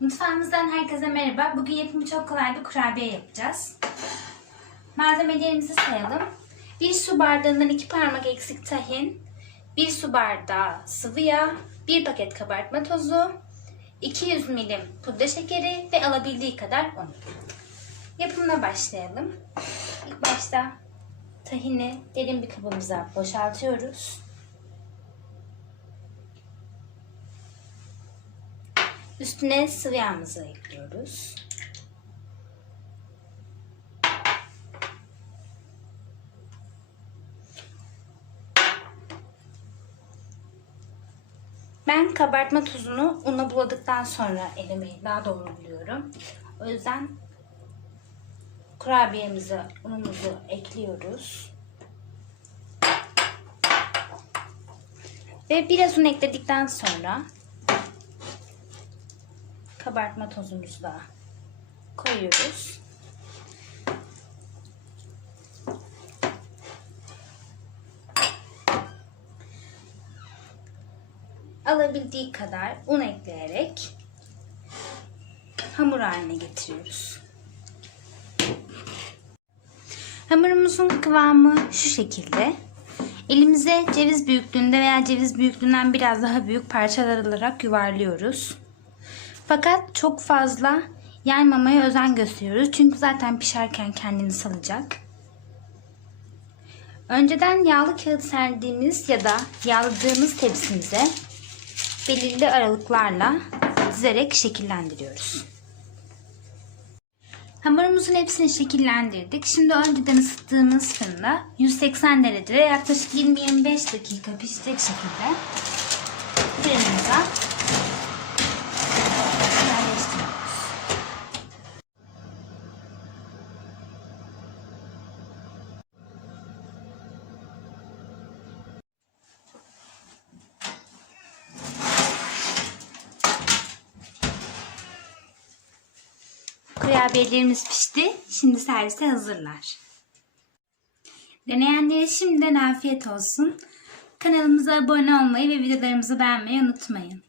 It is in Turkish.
Mutfağımızdan herkese merhaba. Bugün yapımı çok kolay bir kurabiye yapacağız. Malzemelerimizi sayalım. 1 su bardağından 2 parmak eksik tahin, 1 su bardağı sıvı yağ, 1 paket kabartma tozu, 200 milim pudra şekeri ve alabildiği kadar un. Yapımına başlayalım. İlk başta tahini derin bir kabımıza boşaltıyoruz. Üstüne sıvı yağımızı ekliyoruz. Ben kabartma tuzunu una buladıktan sonra elemeyi daha doğru buluyorum. O yüzden kurabiyemize unumuzu ekliyoruz. Ve biraz un ekledikten sonra kabartma tozumuzu da koyuyoruz. Alabildiği kadar un ekleyerek hamur haline getiriyoruz. Hamurumuzun kıvamı şu şekilde. Elimize ceviz büyüklüğünde veya ceviz büyüklüğünden biraz daha büyük parçalar alarak yuvarlıyoruz. Fakat çok fazla yaymamaya özen gösteriyoruz. Çünkü zaten pişerken kendini salacak. Önceden yağlı kağıt serdiğimiz ya da yağladığımız tepsimize belirli aralıklarla dizerek şekillendiriyoruz. Hamurumuzun hepsini şekillendirdik. Şimdi önceden ısıttığımız fırında 180 derecede yaklaşık 20-25 dakika pişecek şekilde fırınımıza Kurabiyelerimiz pişti. Şimdi servise hazırlar. Deneyenlere şimdiden afiyet olsun. Kanalımıza abone olmayı ve videolarımızı beğenmeyi unutmayın.